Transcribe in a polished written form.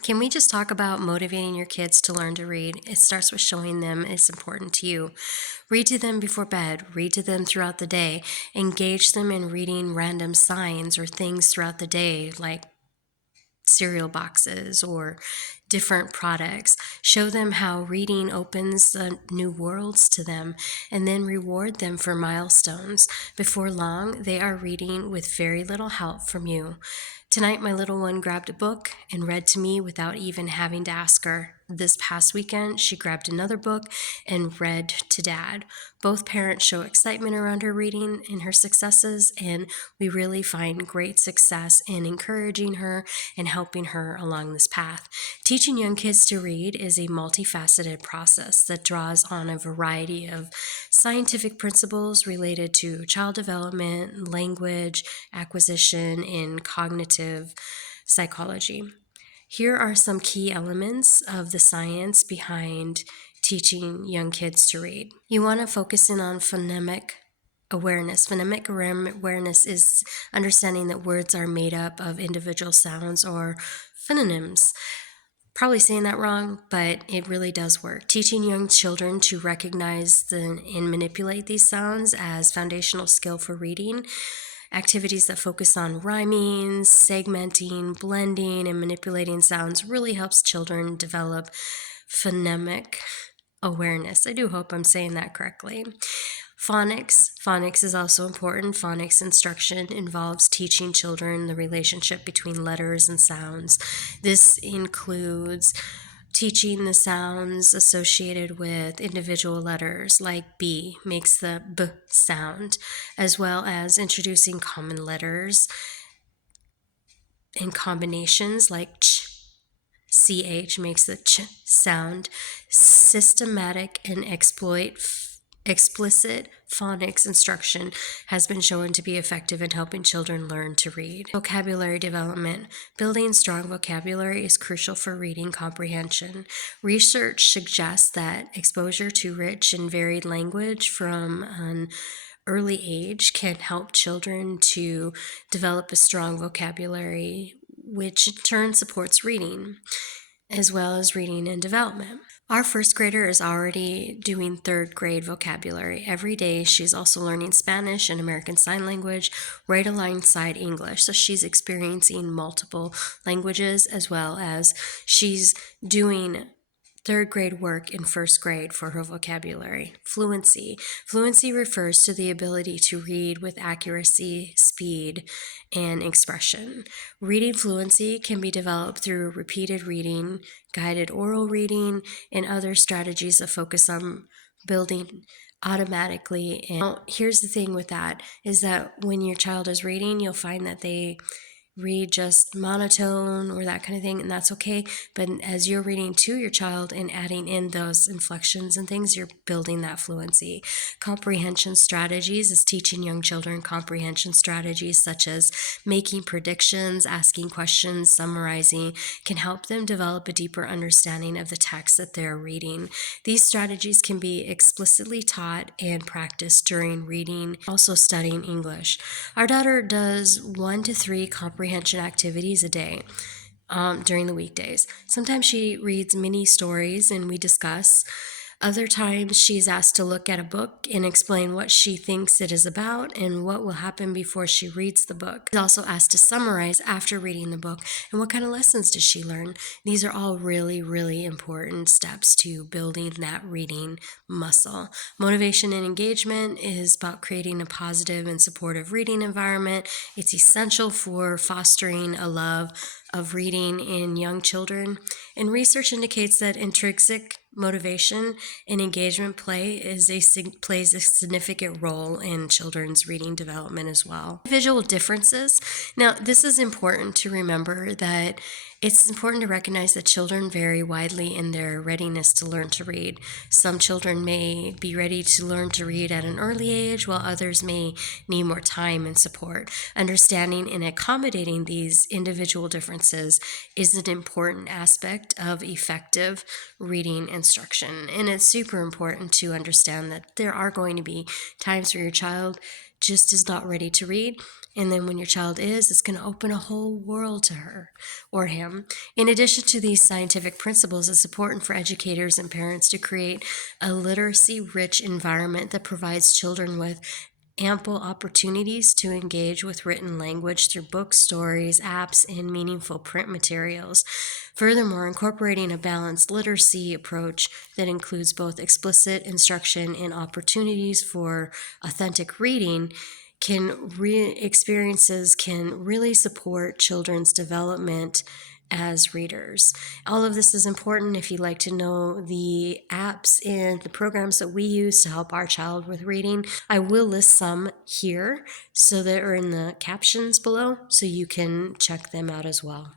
Can we just talk about motivating your kids to learn to read? It starts with showing them it's important to you. Read to them before bed, read to them throughout the day, engage them in reading random signs or things throughout the day, like cereal boxes or different products. Show them how reading opens new worlds to them, and then reward them for milestones. Before long, they are reading with very little help from you. Tonight, my little one grabbed a book and read to me without even having to ask her. This past weekend, she grabbed another book and read to Dad. Both parents show excitement around her reading and her successes, and we really find great success in encouraging her and helping her along this path. Teaching young kids to read is a multifaceted process that draws on a variety of scientific principles related to child development, language acquisition, and cognitive psychology. Here are some key elements of the science behind teaching young kids to read. You want to focus in on phonemic awareness. Phonemic awareness is understanding that words are made up of individual sounds or phononyms. Probably saying that wrong, but it really does work. Teaching young children to recognize and manipulate these sounds as foundational skill for reading. Activities that focus on rhyming, segmenting, blending, and manipulating sounds really helps children develop phonemic awareness. I do hope I'm saying that correctly. Phonics is also important. Phonics instruction involves teaching children the relationship between letters and sounds. This includes teaching the sounds associated with individual letters, like B makes the B sound, as well as introducing common letters in combinations like CH makes the ch sound. Systematic and explicit phonics instruction has been shown to be effective in helping children learn to read. Vocabulary development. Building strong vocabulary is crucial for reading comprehension. Research suggests that exposure to rich and varied language from an early age can help children to develop a strong vocabulary, which in turn supports reading, as well as reading and development. Our first grader is already doing third grade vocabulary. Every day, she's also learning Spanish and American Sign Language right alongside English. So she's experiencing multiple languages, as well as she's doing third grade work in first grade for her vocabulary. Fluency. Fluency refers to the ability to read with accuracy, speed, and expression. Reading fluency can be developed through repeated reading, guided oral reading, and other strategies that focus on building automatically. And here's the thing with that is that when your child is reading, you'll find that they read just monotone or that kind of thing, and that's okay. But as you're reading to your child and adding in those inflections and things, you're building that fluency. Comprehension strategies is teaching young children comprehension strategies such as making predictions, asking questions, summarizing, can help them develop a deeper understanding of the text that they're reading. These strategies can be explicitly taught and practiced during reading, also studying English. Our daughter does 1 to 3 comprehension activities a day during the weekdays. Sometimes she reads mini stories and we discuss. Other times she's asked to look at a book and explain what she thinks it is about and what will happen before she reads the book. She's also asked to summarize after reading the book and what kind of lessons does she learn. These are all really, really important steps to building that reading muscle. Motivation and engagement is about creating a positive and supportive reading environment. It's essential for fostering a love of reading in young children, and research indicates that intrinsic motivation and engagement plays a significant role in children's reading development as well. Visual differences. Now, this is important to remember that it's important to recognize that children vary widely in their readiness to learn to read. Some children may be ready to learn to read at an early age, while others may need more time and support. Understanding and accommodating these individual differences is an important aspect of effective reading instruction. And it's super important to understand that there are going to be times for your child just is not ready to read. And then when your child is, it's going to open a whole world to her or him. In addition to these scientific principles, it's important for educators and parents to create a literacy-rich environment that provides children with ample opportunities to engage with written language through books, stories, apps, and meaningful print materials. Furthermore, incorporating a balanced literacy approach that includes both explicit instruction and opportunities for authentic reading experiences can really support children's development as readers. All of this is important. If you'd like to know the apps and the programs that we use to help our child with reading, I will list some here so that are in the captions below so you can check them out as well.